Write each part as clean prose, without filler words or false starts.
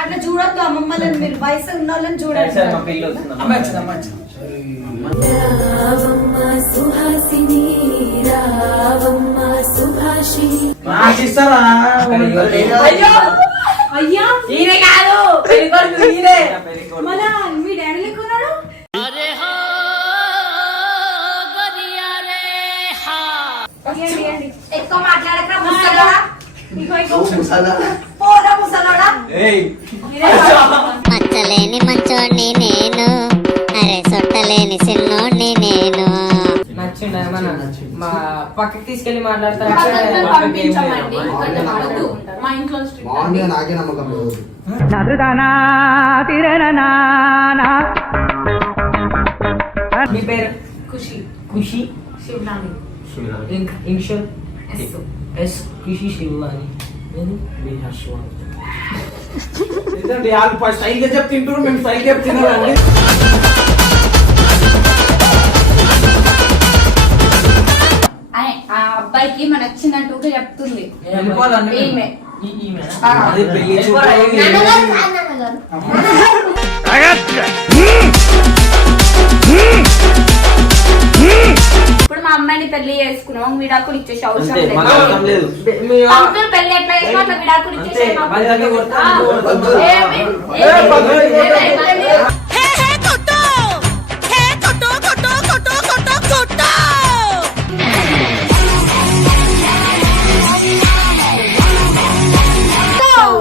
అట్లా చూడొద్దు అమ్మమ్మలని, మీరు వయసు ఉన్న వాళ్ళని చూడండి. అయ్యా ఈయనే కాదు మన మీ డాడీ లెక్కున్నాడు. ఎక్కువ మాట్లాడక మచ్చలేని మంచోడిని నేను, అరే సొట్టలేని సిన్నోడిని నేను. నచ్చిండు మన మా పక్కకి తీసుకెళ్లి మాట్లాడతారు. మా ఇంట్లో నాకే నమ్మకం లేదు. మీ పేరు? Khushi. Khushi Shivlani. Initial S. Khushi Shivlani. Style గా చెప్తుంటారు, మేము స్టైల్ చెప్తున్నాం. ఆ అబ్బాయికి మన నచ్చిందంటూ చెప్తుంది. ఇప్పుడు మా అమ్మాయిని పెళ్లి చేసుకున్నాం, విడాకులు ఇచ్చేసి అవసరం లేదు. పెళ్లి ఎట్లా చేసుకున్నా అట్లా విడాకులు ఇచ్చేసి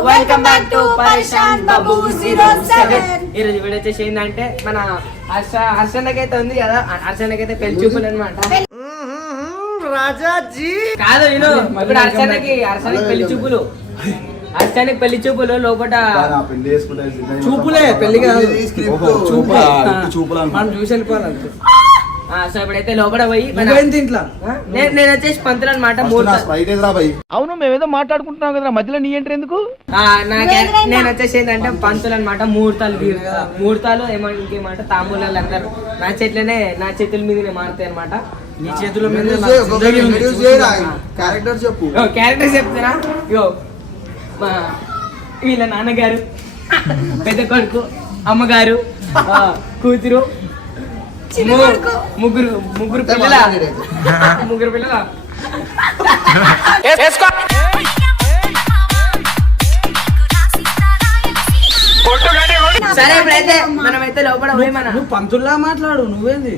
వెల్కమ్ బ్యాక్ టు పరేషాన్ బాబు 07. ఈరోజు వీడియో వచ్చేసి ఏంటంటే మన హర్షన్నకైతే ఉంది కదా, హర్షన్నకైతే పెళ్లి చూపులు అనమాట. రాజాజీ కాదు నేను ఇప్పుడు హర్షన్నకి పెళ్లి చూపులు, హర్షన్నకి పెళ్లి చూపులు లోపల చూపులే, పెళ్లి కాదు చూపులు మనం చూసి వెళ్ళిపోవాలంటే. సో ఇప్పుడైతే లోపల పోయి నేను వచ్చేసి పంతులు అనమాట. అవును, మేమేదో మాట్లాడుకుంటున్నాం కదా, మధ్యలో నీ ఎంట్రీ ఎందుకు? నేను వచ్చేసి ఏంటంటే పంతులు అనమాట. ముహూర్తాలు ఇంకేమాట తాంబూలాలు అందరు నా చేతుల మీదనే మారుతాయి అనమాట. నీ చేతుల మీద క్యారెక్టర్ చెప్పు. క్యారెక్టర్ చెప్తున్నా. వీళ్ళ నాన్నగారు, పెద్ద కొడుకు, అమ్మగారు, కూతురు, ముగ్గురు పిల్లల సరే ఇప్పుడైతే మనమైతే లోపల పోయి నువ్వు పంతుల్లా మాట్లాడు, నువ్వేంది?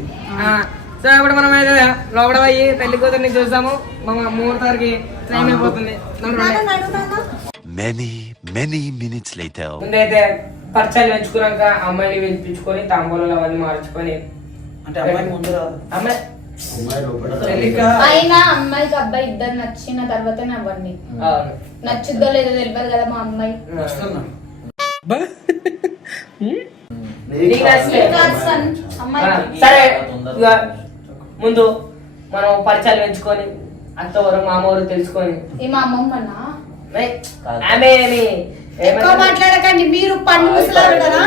సో ఇప్పుడు మనం అయితే లోపల పోయి పెళ్లి కూతుర్ని చూసాము. మా ముహూర్తానికి టైం అయిపోతుంది. ముందైతే పరిచయాలు పెంచుకున్నాక అమ్మాయిని పిలిపించుకొని తాంబూలాలు అవన్నీ మార్చుకొని అంటే అమ్మాయి ముందు అయినా అమ్మాయికి అబ్బాయి ఇద్దరు నచ్చిన తర్వాతనే అవన్నీ. నచ్చుద్దో లేదో తెలియదు కదా మా అమ్మాయి. సరే ముందు మనం పరిచయాలు పెంచుకొని అత్తవరు మామవరు తెలుసుకొని. ఈ మా అమ్మమ్మనా ఆమె ఎక్కువ మాట్లాడకండి, మీరు పన్ను ముసలారు కదా.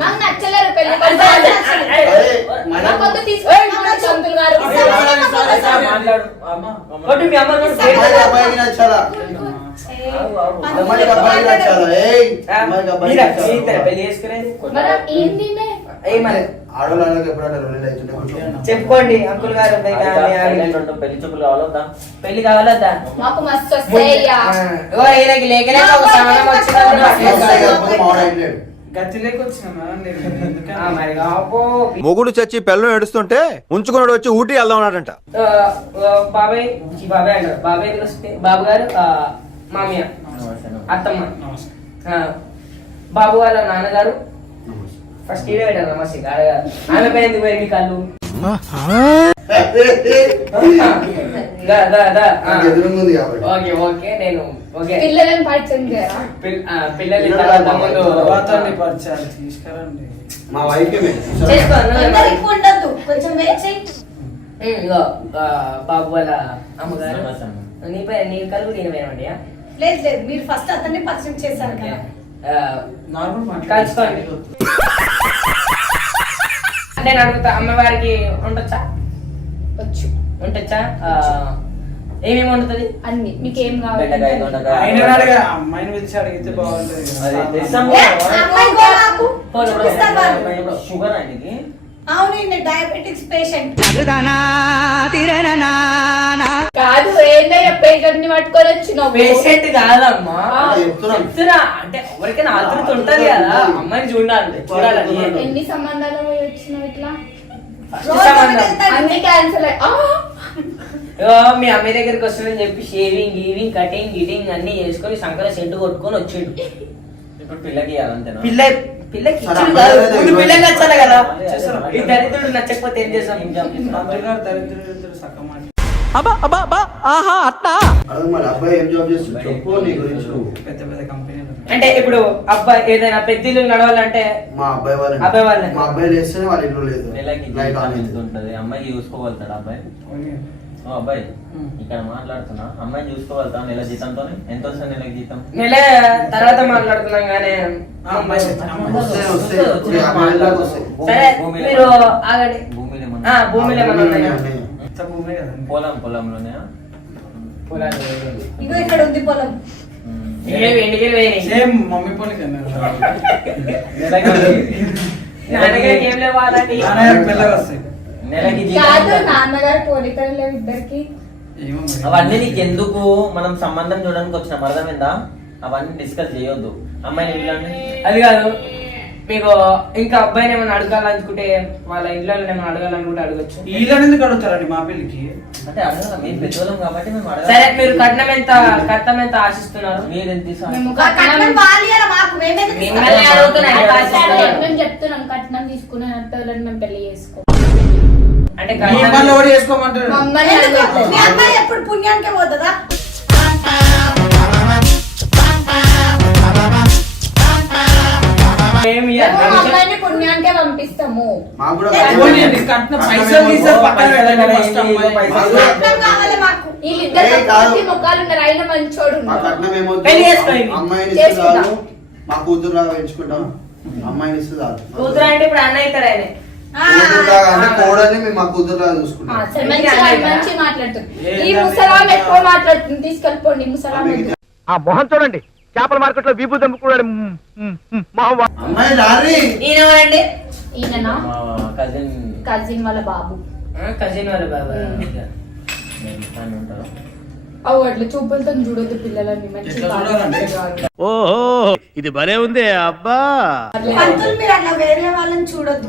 నాకు నచ్చలేరు పెళ్లి చెప్పుకోండి అంకుల్ గారు. పెళ్లి చూపులు కావాలొద్దా? పెళ్లి కావాలొద్దా? మాకు మస్తు మొగుడు చచ్చి పెళ్ళం ఏడుస్తుంటే ఉంచుకున్నాడు వచ్చి ఊటీ వెళ్దాం అన్నాడంట. బాబాయ్ అంటారు. బాబాయ్ వస్తే బాబు గారు, మామయ్య, అత్తమ్మ, బాబు వాళ్ళ నాన్నగారు. ఫస్ట్ ఇడే పెట్టారు నమస్తే. ఆమె పైన ఎందుకు పోయి మీ కళ్ళు? ఓకే నేను పిల్లలని పరిచయం చేయరా? పిల్లలు మా వైఫ్ ఉండదు, కొంచెం వెయిట్ చెయ్యి. బాబు వాళ్ళ అమ్మగారు. నీ కళ్ళు నేను వేయమండి. లేదు లేదు, మీరు ఫస్ట్ అతన్ని పరిచయం చేశారు కదా. కలుసుకోండి. నేను అడుగుతా, అమ్మవారికి ఉండొచ్చా? వచ్చు. ఉండొచ్చా? ఏమేమి వండుతుంది? అన్ని మీకు ఏం బెండకాయ, కావాలి దొండకాయ. ఆయన అడగా అమ్మాయిని పిలిచి అడిగితే బాగుంటది అదే కదా. తెస్తాము. షుగర్ ఆయనకి. అవునండి, డయాబెటిక్స్ పేషెంట్. కాదు ఏందయ్యా పేషెంట్ ని పట్టుకొని వచ్చినావు పేషెంట్ కాదమ్మా, చెప్తున్నా. చెప్తున్నా. అంటే ఎవరికైనా ఆతృత ఉంటది కదా, అమ్మాయిని చూడాలని. ఎన్ని సంబంధాలు వచ్చినావు ఇట్లా ఫస్ట్ సంబంధం. అన్ని క్యాన్సల్ మీ అమ్మాయి దగ్గరికి వస్తుందని చెప్పి షేవింగ్ గీవింగ్ కటింగ్ గిటింగ్ అన్ని చేసుకొని సంకర సెంటు కొట్టుకొని వచ్చిండు. ఇప్పుడు పిల్లకి ఇవ్వాలంతేనా? పిల్లకి సరే, ఇచ్చిండు కాదు, అమ్మాయి ముందు పిల్లకి నచ్చాలి కదా. చేస్తారా? ఈ దరిద్రుడు నచ్చకపోతే ఏం చేస్తాం? మంత్రి గారు దరిద్రుడు సగం మాట. అడుగు మరి అబ్బాయి ఏం జాబ్ చేస్తుంది చెప్పు నీ గురించి నువ్వు. పెద్ద పెద్ద కంపెనీలు. అంటే ఇప్పుడు అబ్బాయి ఏదైనా పెద్ద ఇల్లు నడవాలంటే మా అబ్బాయి వాళ్ళని అబ్బాయి వాళ్ళని. మా అబ్బాయి లేస్తేనే వాళ్ళ ఇంట్లో లేదు నెలకి లైట్ ఆన్ జీతం ఎంత అయింది. ఉంటది? అమ్మాయి చూసుకోగలుగుతాడు అబ్బాయి? ఓ అబ్బాయి ఇక్కడ మాట్లాడుతున్నా, అమ్మాయిని చూసుకోగలుగుతా నెల జీతంతో? ఎంత వస్తుంది నెలకి జీతం? నెల తర్వాత మాట్లాడుతున్నాం కానీ వస్తాయి, వస్తాయి. ఇప్పుడు 50 నెలల దాకా వస్తాయి. సరే మీరు ఆగండి. భూమిలో ఆ, ఏమన్నా? భూమిలో ఏమన్నా ఉన్నాయా? ఇంత భూమే కదా. పొలంలోనే పొలాలు. ఇగో ఇక్కడ ఉంది పొలం. ఎండికి వేయని సేమ్ మమ్మీ పోలిక నాన్నగారికి ఏం లేవు అలాంటి. మెల్లగా వస్తాయి. నెలకి జీతం కాదు ఎంత? నాన్నగారు పోలికలు లేవు ఇద్దరికి ఏమో మరి. అవన్నీ నీకు ఎందుకు? మనం సంబంధం చూడడానికి వచ్చిన అర్థమైందా? అవన్నీ డిస్కస్ చేయొద్దు. అమ్మాయిని వెళ్ళండి. అది కాదు, మీకు ఇంకా అబ్బాయిని ఏమైనా అడగాలనుకుంటే వాళ్ళ ఇంట్లో ఏమైనా అడగాలనుకుంటే అడగచ్చు. వీళ్ళని ఎందుకు అడుగుతారండి మా పెళ్ళికి? అంటే అడగాల, మేము పెద్దోళ్ళం కాబట్టి మేము సరే అడగాలి. మీరు కట్నం ఎంత ఆశిస్తున్నారు? మీరు ఎంత తీసుకో? మేము కట్నం కట్నం వాళ్ళు ఇయ్యాలా మాకు? మేమెందుకు మిమ్మల్ని ఇస్తాం? అడుగుతున్నా, ఎంత ఆశిస్తున్నారు? మేము చెప్తున్నాం కట్నం తీసుకునే వాళ్ళని మేము పెళ్లి చేసుకో అంటే మీ పనులు కట్నం ఎవరు చేసుకోమంటారు? మమ్మల్ని ఎందుకు? అడగట్లేదు. మీ అమ్మాయి ఎప్పుడు పుణ్యానికే పోతుందా? ఏమి మేము ఇయ్యాలి? అమ్మాయిని పుణ్యానికే పంపిస్తాము మాకు కూడా పోనీయండి, కట్నం పైసలు తీసారు పక్కన పెట్టండి ఫస్ట్ అమ్మాయి. కట్నం కావాలి మాకు. వీళ్ళిద్దరు ఏ కాదు. తక్కువ ముఖాలు ఉన్నారు అయినా మంచోడు మా ఉన్నాడు. కట్నం ఏమవుతుంది? పెళ్లి చేసుకోండి. అమ్మాయిని ఇస్తే చేసుకుంటా. చాలు, మా కూతురు లాగా పెంచుకుంటాం. అమ్మాయిని ఇస్తే చాలు. కూతురు అంటే ఇప్పుడు అన్న అవుతాడు ఆయన. కూతురు లాగా అంటే కోడల్ని మేము మా కూతురు లాగా ఆ, చూసుకుంటాం. సరే, మంచి మాట్లాడుతుంది ఈ ముసలాం ఎక్కువ మాట్లాడుతుంది తీసుకెళ్ళిపోండి ఈ ముసలాం వద్దు. ఆ మొహం చూడండి, చేపల మార్కెట్ లో వీపు దంపుకున్నాడు మొహం. అమ్మాయి రారి. ఈయన ఎవరండి? ఈయననా మా కజిన్ కజిన్ వాళ్ళ బాబు కజిన్ వాళ్ళ బాబా. ఉంటారు. అవు అట్లా చూపులతో చూడొద్దు పిల్లలని మంచి ఎట్లా చూడాలండి? ఓహో ఇది భలే ఉంది అబ్బా. పంతులు మీరు అట్లా వేరే వాళ్ళని చూడొద్దు.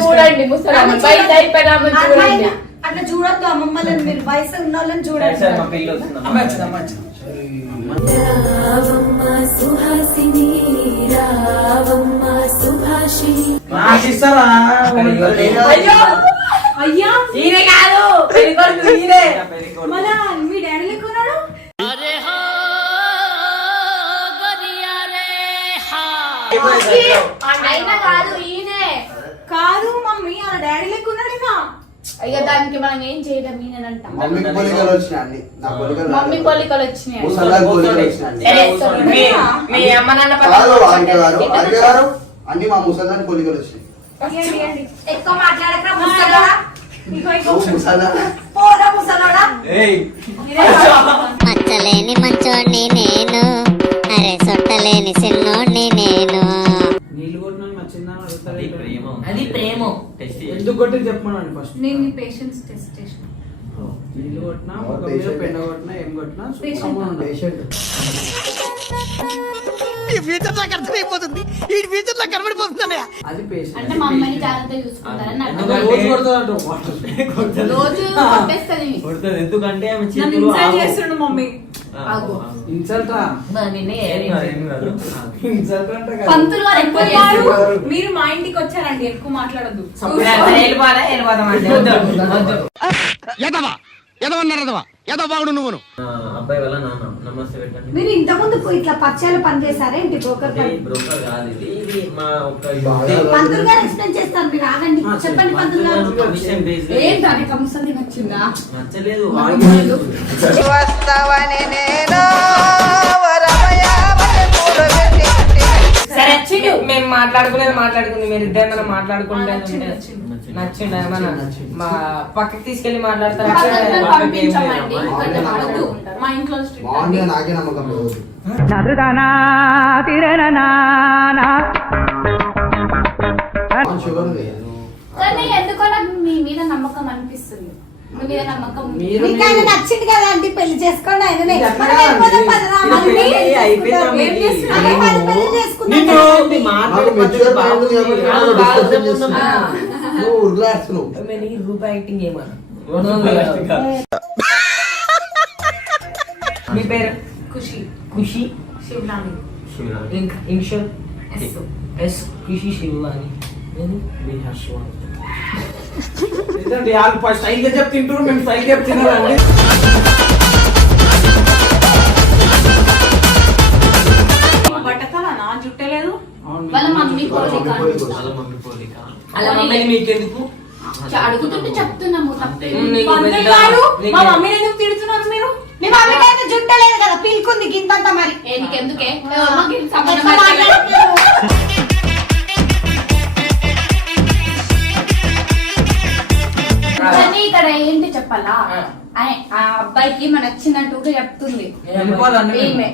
చూడండి ముసలాం బయట అయిపోయినా చూడండి అమ్మాయిని అట్లా చూడొద్దు. అమ్మమ్మలని మీరు వయసు ఉన్న వాళ్ళని సరే, సరే, మా చూడండి. పిల్ల వస్తుంది. అమ్మాయి వచ్చింది, అమ్మాయి వచ్చింది. నాకు ఇస్తారా? అయ్యో అయ్యా ఈయన కాదు, పెళ్లి కొడుకు ఈయనే. మళ్ళా మీ డాడీ లేకున్నాడు. అయినా కాదు ఈయనే కాదు మమ్మీ, అలా డాడీ లేకున్నాడు ఇక. అయ్యో దానికి మనం ఏం చేయలేం ఈయనంట మమ్మీకి పొలికలు వచ్చినాయి అన్ని. నా పొలికలు మమ్మీ రాలేదు. పోలికలు వచ్చినాయి ముసలాకి పొలికలు వచ్చినాయి. సరే, మీ అమ్మ నాన్న కాదు ఆంటీ గారు, పక్కన ఆంటీ గారు అన్ని మా ముసలాన్ని పొలికలు వచ్చినాయి. ఇయ్యండి, ఇయ్యండి. ఎక్కువ మాట్లాడక ముసలోడా. ఇగో ఇగో నువ్వు ముసలా పోరా ముసలోడా. మచ్చలేని మంచోడిని నేను, అరే సొట్టలేని సిన్నోడిని నేను. నీళ్ళు కొట్టిన నచ్చిందా అని అడుగుతారు. అది ప్రేమ. అది ప్రేమ. టెస్ట్ ఎందుకు కొట్టి చెప్పమనండి ఫస్ట్. నేను నీ పేషెన్స్ టెస్ట్ చేసిన. నీళ్ళు కొట్టినా ఒక మీద పెండ కొట్టినా ఏం కొట్టినా శుభ్రంగా ఉండాలి. పేషెంట్. అది పేషెంట్. అంటే మా అమ్మని జాగ్రత్త చూసుకుంటారని నాకు ఎందుకంటే- రోజు కొడుతుందంట. రోజు కొట్టేస్తుంది కొడుతుంది. ఎందుకంటే ఆమె నన్ను చేతులు ఇన్సల్ట్ చేస్తుండు మమ్మీ. ఆగు. ఇన్సల్ట్ రా. నిన్నే ఏం కాదు, ఏం కాదు. ఇన్సల్ట్ అంటే కాదు. పంతులు వారు ఎక్కువ కాదు, చేస్తారు. మీరు మా ఇంటికి వచ్చారండి, ఎక్కువ మాట్లాడద్దు. వెళ్ళిపోవాలా వెళ్ళిపోతామండి. వద్దు. ఆ, అబ్బాయి వాళ్ళ నాన్న నమస్తే పెట్టండి. మీరు ఇంత ముందు ఇట్లా పచ్చాలు పని చేశారా ఏంటి? బ్రోకర్ అంటే పని. ఈ బ్రోకర్ కాదు ఇది. ఇది మా ఒక పంతులు గారు ఎక్స్ప్లెయిన్ చేస్తారు, మీరు ఆగండి. చెప్పండి పంతులు గారు. Commission based. ఏంటని కమిషన్ నచ్చిందా నచ్చలేదు. సరే మేము మాట్లాడుకుంది మీరు ఇద్దరు ఏమైనా మాట్లాడుకుంటే నచ్చిండు ఏమన్నా మా పక్కకి తీసుకెళ్లి మాట్లాడతారు పంపించమండి కొంచెం వద్దు. మా ఇంట్లో strict అండి. బాగుంది నాకే నమ్మకం లేదు షుగర్ ఉంది కానీ ఎందుకో నాకు మీ మీద నమ్మకం అనిపిస్తుంది. మీ మీద నమ్మకం ఉంది. మీకు ఆయన నచ్చింది కదా అంటే పెళ్లి చేసుకోండి ఆయననే. ఇది మనం వెళ్ళిపోదాం పదరా, మళ్ళీ పెళ్లి అయిపోయింది. ఏం చేస్తున్నాం? అదే పది పెళ్లి చేసుకుందాం. నాకు మెచ్యూర్ మైండ్ ఉంది కాబట్టి నేను డిస్కషన్ చేస్తున్నా. నువ్వు ఉర్లాడుతున్నావు. రూపాయి యాక్టింగ్ ఏమన్నా మీ పేరు Khushi Khushi Shivlani initial yes. Yes ఖుషి శివాని వాళ్ళు స్టైల్ గా చెప్తుంటారు, మేము స్టైల్ చెప్తున్నారండి. బట్టతలనా జుట్టలేదు వాళ్ళ మమ్మీ మమ్మీ పోలిక. అలా మమ్మల్ని మీకెందుకు అడుగుతుంటే చెప్తున్నాము తప్పే. నీకు పంతులు పెద్ద- గారు, నీకు- మా మమ్మీని ఎందుకు తిడుతున్నారు మీరు? మీ మమ్మీకి అయితే జుట్ట లేదు కదా, పీల్కుంది గింతంతా మరి. నీకెందుకే మీ అమ్మకి సంబంధం ఎట్లా అయితే- మాట్లాడుతున్నారు? కానీ ఇక్కడ ఏంటి చెప్పాలా ఆ అబ్బాయికి మన నచ్చిందంటూ చెప్తుంది ఈమె.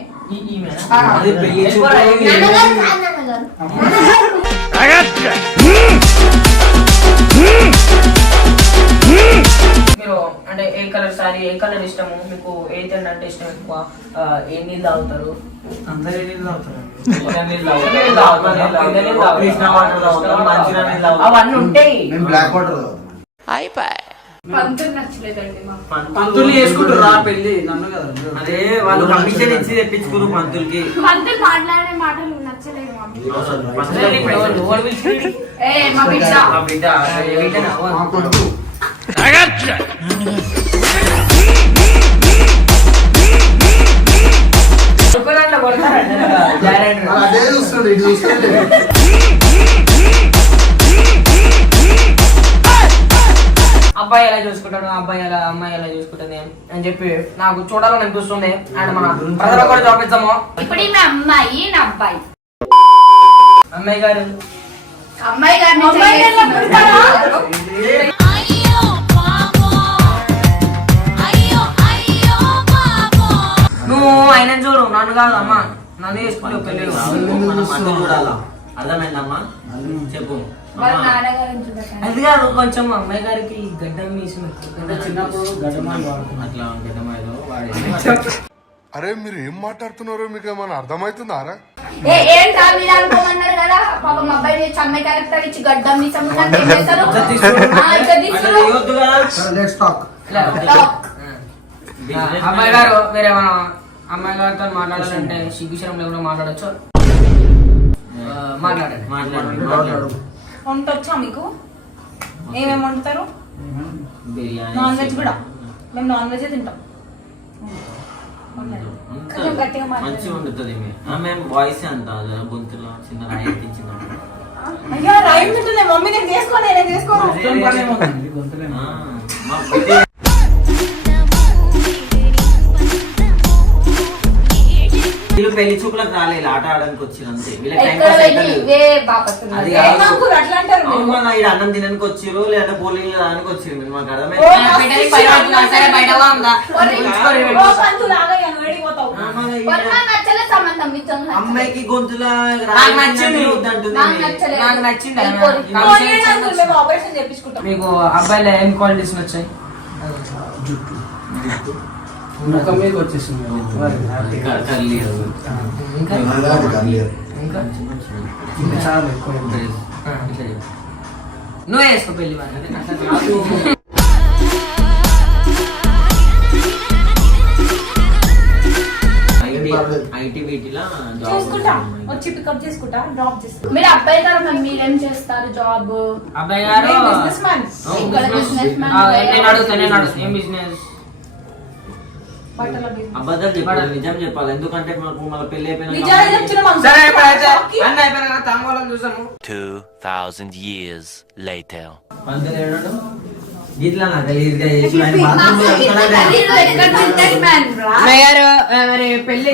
ఆ. అది పెళ్లి చూపులు. నాన్నగారు, నాన్నగారు. మీరు అంటే ఏ కలర్ సారీ ఏ కలర్ ఇష్టము మీకు ఏ తిండి అంటే ఇష్టం ఎక్కువ ఏ నీళ్ళు తాగుతారు అందరూ ఏం తాగుతారు? అవన్నీ ఉంటాయి మేము బ్లాక్ వాటర్ తాగుతాం. పంతులు నచ్చలేదండి మాకు. పంతులు చేసుకుంటారు రా పెళ్లి నన్ను కదా. అరే వాళ్ళు కమిషన్ ఇచ్చి తెప్పించుకున్నారు పంతులకి. పంతులు మాట్లాడే మాటలు నచ్చలేదు మాకు. ఏ మా బిడ్డ మా బిడ్డ ఏ బిడ్డనా? మా కొడుకు. వాళ్ళు అదే చూస్తుండే, ఇటు చూస్తుండే. అబ్బాయి ఎలా చూసుకుంటాడు అబ్బాయి ఎలా అమ్మాయి ఎలా చూసుకుంటుంది అని చెప్పి నాకు చూడాలని అనిపిస్తుంది అండ్ మన ప్రజలు కూడా చూపించాము ఇప్పుడు ఈమె అమ్మాయి నా అబ్బాయి. అమ్మాయి గారు అమ్మాయి గారిని చేస్తున్నారు. అయ్యో పాపో అయ్యో అయ్యో పాపో నువ్వు ఆయన చూడు నన్ను కాదు అమ్మా నన్ను చేసుకుంటూ పెళ్ళి మనం అటు చూడాలా? అర్థమైందమ్మా? చెప్పు వాళ్ళ అమ్మా. నాన్నగారిని చూడకండి. అది కాదు కొంచెం అమ్మాయి గారికి గడ్డం మీసి చిన్నప్పుడు గడ్డమాలు వాడుకున్నాం. అట్లా గడ్డమాయలో వాడేసి అరే మీరు ఏం మాట్లాడుతున్నారో మీకు ఏమైనా అర్థమవుతుందారా? ఏంటా మీరు అనుకోమన్నారు కదా పాపం అబ్బాయి తెచ్చి అమ్మాయి క్యారెక్టర్ ఇచ్చి గడ్డం మీ సంబంధం ఏం చేస్తారు? ఆ, ఇట్లా తీసుకురు. ఇవ్వద్దు కదా. Let's talk. అమ్మాయి గారు మీరేమన్నా అమ్మాయి గారితో మాట్లాడాలంటే సిగ్గుశరం లేకుండా మాట్లాడచ్చు మాట్లాడండి మాట్లాడు. వంట వచ్చా మీకు? ఏమేమి వండుతారు? బిర్యానీ నాన్ వెజ్ కూడా మేము నాన్ వెజ్ తింటాం. కొంచెం గట్టిగా మాట్లాడండి. మంచిగా వండుతుంది ఆమె వాయిస్ అంత గొంతులో చిన్న రాయి ఎక్కించింది. అయ్యో రైట్ ఉంటుంది మమ్మీ నేను చేసుకోను నేను చేసుకోను. మొత్తం పని ఏమవుతుంది? గొంతులేమో. మా బిడ్డ వీళ్ళు పెళ్లి చూపులకు రాలేదు, ఆట ఆడడానికి వచ్చిన అంతే. వీళ్ళకి టైం ఎక్కడ పాస్ వెళ్ళి అవుతలేదు. ఇవే బాపస్తున్నారు. అది ఏ కాదు. మాకు అట్లా అంటారు మీరు? అవును, మన ఈడ అన్నం తినడానికి వచ్చిర్రు లేదంటే బౌలింగ్ రానికి వచ్చిర్రు మీరు మాకు ఓ, అర్థమైంది. మస్తు సరే బయటగా ఉందా ఓ, పంతులు ఆగయ్య, నువ్వు ఏడికి పోతావు? పొద్దున నచ్చలే సంబంధం మీతో నచ్చలే. అమ్మాయికి గొంతులా నాకు నచ్చింది. వద్దంటుంది. నాకు నచ్చలేదు. నాకు నచ్చింది. నీకు కోరి- నాకు కోరి నచ్చింది. అంకుల్, మేము ఆపరేషన్ చేపించుకుంటాం. మీకు అబ్బాయిలో ఏం క్వాలిటీస్ నచ్చాయి ముఖం మీదకి వచ్చేసింది. కర్లీ అది. ఇంకా అది కర్లియర్. ఇంకా ఇంకా చాలా ఎక్కువ. ఇట్లా చెప్పు. నువ్వే వేసుకో పెళ్లి వాడిని. అట్లా కాదు. ఐటీ వీటిలా చూసుకుంటా వచ్చి పికప్ చేసుకుంటా డ్రాప్ చేసుకుంటా. మీరు అబ్బాయి గారు మీరేం చేస్తారు జాబ్? అబ్బాయి గారు బిజినెస్ మ్యాన్. ఇక్కడ బిజినెస్ మ్యాన్. నేను అడుగుతాను ఏం బిజినెస్ బట్టల బిజినెస్. అబద్ధాలు చెప్పాలి, నిజం చెప్పాలి. ఎందుకంటే మనకు మన పెళ్లి నిజాలు చెప్తున్నాం. సరే ఇప్పుడైతే అన్న అయిపోయినా తాంబూలం చూసాము 2000 years later. పంతులు ఏడాడు ఇట్లా నాకు తెలియదు. మీరు ఎక్కడ బిజినెస్ మ్యాన్ రా? అమ్మాయి గారు మరి పెళ్లి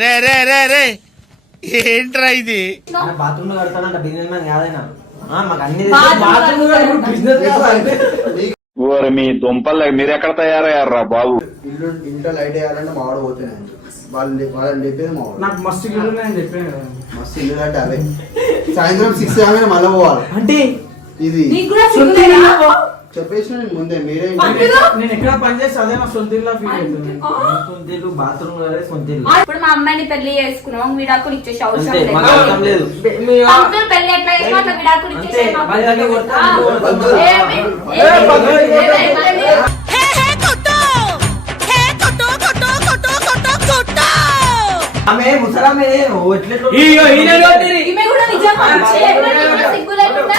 రే రే రే రే ఏంట్రా ఇది? బాత్రూమ్ లో కడతానంట బిజినెస్ మ్యాన్ కాదైనా మాకు అన్ని ఓరి మీ దుంపలు మీరు ఎక్కడ తయారయ్యారా బాబు? ఇంట్లో లైట్ వేయాలంటే మావాడు పోతున్నాయి వాళ్ళని చెప్పేది మావాడు. నాకు మస్తు ఇల్లు ఉన్నాయని చెప్పాను కదా. మస్తు ఇల్లు అంటే అవే సాయంత్రం 6 కాగానే మళ్ళీ పోవాలి. అంటే ఇది నీకు కూడా సిగ్గులేదా? చెప్పేసిన నేను ముందే మీరే నేను ఎక్కడ పని చేస్తే అదే నా సొంత ఇల్లు ఫీల్ అవుతుంది. సొంత ఇల్లు బాత్రూమ్ సొంత ఇల్లు ఇప్పుడు మా అమ్మాయిని పెళ్లి చేసుకున్నాం, విడాకులు ఇచ్చేసి అవసరం అంతే, లేదు. మాకు అవసరం లేదు. పంతులు పెళ్లి ఎట్లా చేసినా అట్లా విడాకులు ఇచ్చేసి అంతే, వాళ్ళ దగ్గర కొడతారు, ఆమె ముసలామె ఎట్లెట్లు ఈమె కూడా నిజంగా సిగ్గు లేకుండా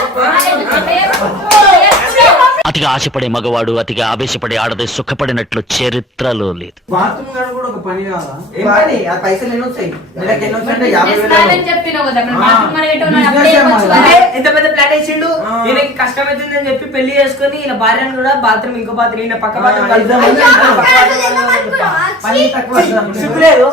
అతిగా ఆశపడే మగవాడు అతిగా ఆవేశపడే ఆడది సుఖపడినట్లు చరిత్రలో లేదు. బాత్రూమ్ గారు కూడా ఒక పని కాదా? ఏం పని? ఆ పైసలు ఎన్ని వచ్చాయి? నెలకి ఎన్ని వచ్చాయి అంటే 50,000. చేస్తానని చెప్పినావు కదా, మరి బాత్రూమ్ మరి ఏంటో నాకు అప్పుడే ఇవ్వచ్చు కదా. ఎంత పెద్ద ప్లాన్ వేసిండు. ఈయనకి కష్టమైతుందని చెప్పి పెళ్లి చేసుకుని ఈయన భార్యను కూడా బాత్రూమ్ ఇంకో బాత్రూమ్ ఈయన పక్క బాత్రూమ్ పని తక్కువ సిగ్గులేదు.